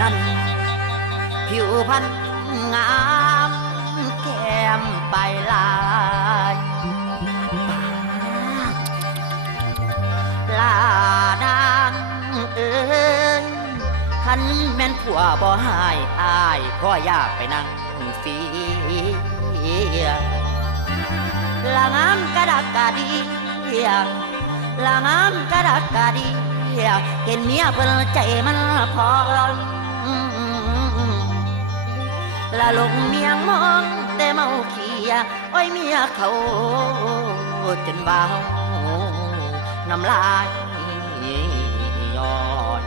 นั้นผิวพรรณงามแก้มใบลายลานางเอ้ยคันแม่นผัวบ่หายอายพ่ออยากไปนั่งฟรีละงามกระดักกระดีละงามกระดักกระดีเห็นเมียเพิ่นใจมันพอละลงเมียงมองแต่เมาเขียโอ้ยเมียเขาจนเบาน้ำลายย้อน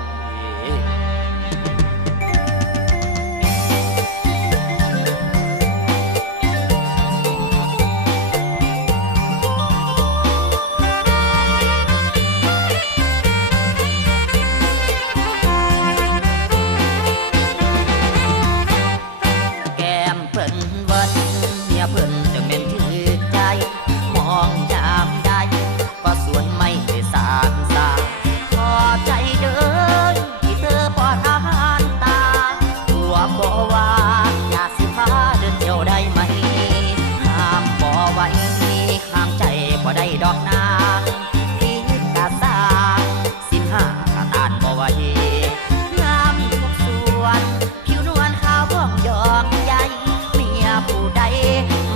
ได้ดอกนางพิษกะสาง15กะตานบ่ไหวงามทุกส่วนผิวนวลขาวผ่องยองใหญ่เมียผู้ใด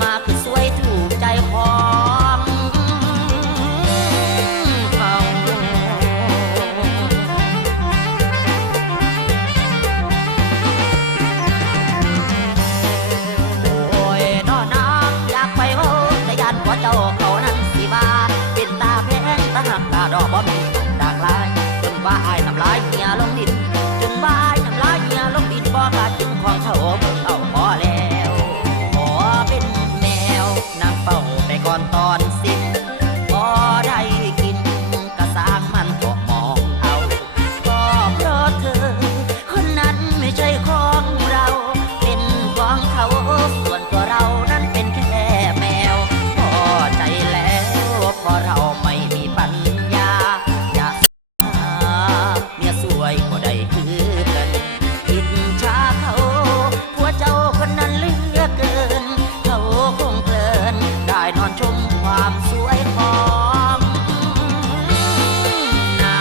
มาคือสวยถูกใจของเขาโอ้ยน้อนางอยากไปโอ้แต่ยันหัวเจ้าเขาเป็นตาแพงตาหักตาดอกบ่มีด่างลายจนว่าอายน้ำลายเหี่ยลงดินจนว่าอายน้ำลายเหี่ยลงดินบ่กล้าจึงของเขาเบิ่งเอาพอแล้วขอเป็นแมวนางเฝ้าไปก่อนตอนสิ้นบ่ได้กินกะสร้างมันก็มองเอาก็เพราะเธอคนนั้นไม่ใช่ของเราเป็นของเขาส่วนตัวเรานั้นเป็นแค่แมวพอใจแล้วเพราะเราไม่มีปัญญาจะเมียสวยก็ได้คือกันอิจฉาเขาผัวเจ้าคนนั้นเหลือเกินเขาคงเพลินได้นอนชมความสวยของนา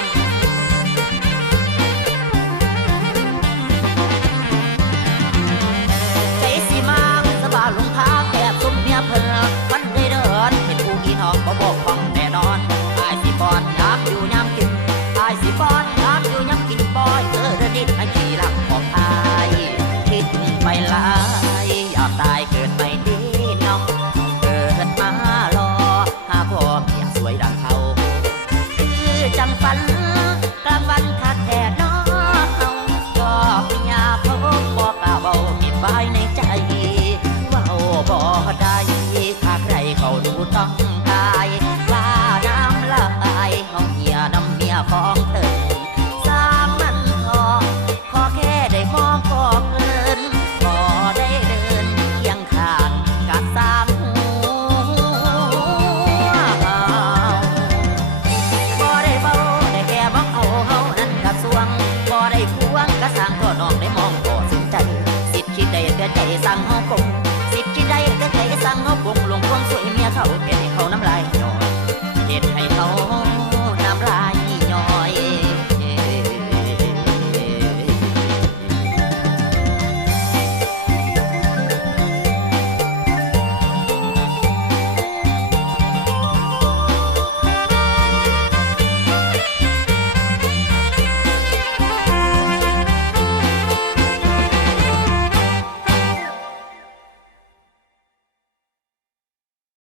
งใจสิมาสบายลงทางแอบสมเมียเพลินมันได้เดินเห็นผู้อีน้องก็บอกฟังแน่นอนอายสิปอนยามอยู่ยามกินอายสิปอนยามอยู่ยามกินปอยเธอเดินดินให้ขี่หลังของอายคิดไปหลายอยากตายเกิดไม่ดีน้องเกิดมารอหาพ่ออยากสวยดังเขาคือจังฝันกลางวันคักแดดน้องชอบเมียเขาบอกกล้าเบาเก็บไว้ในใจ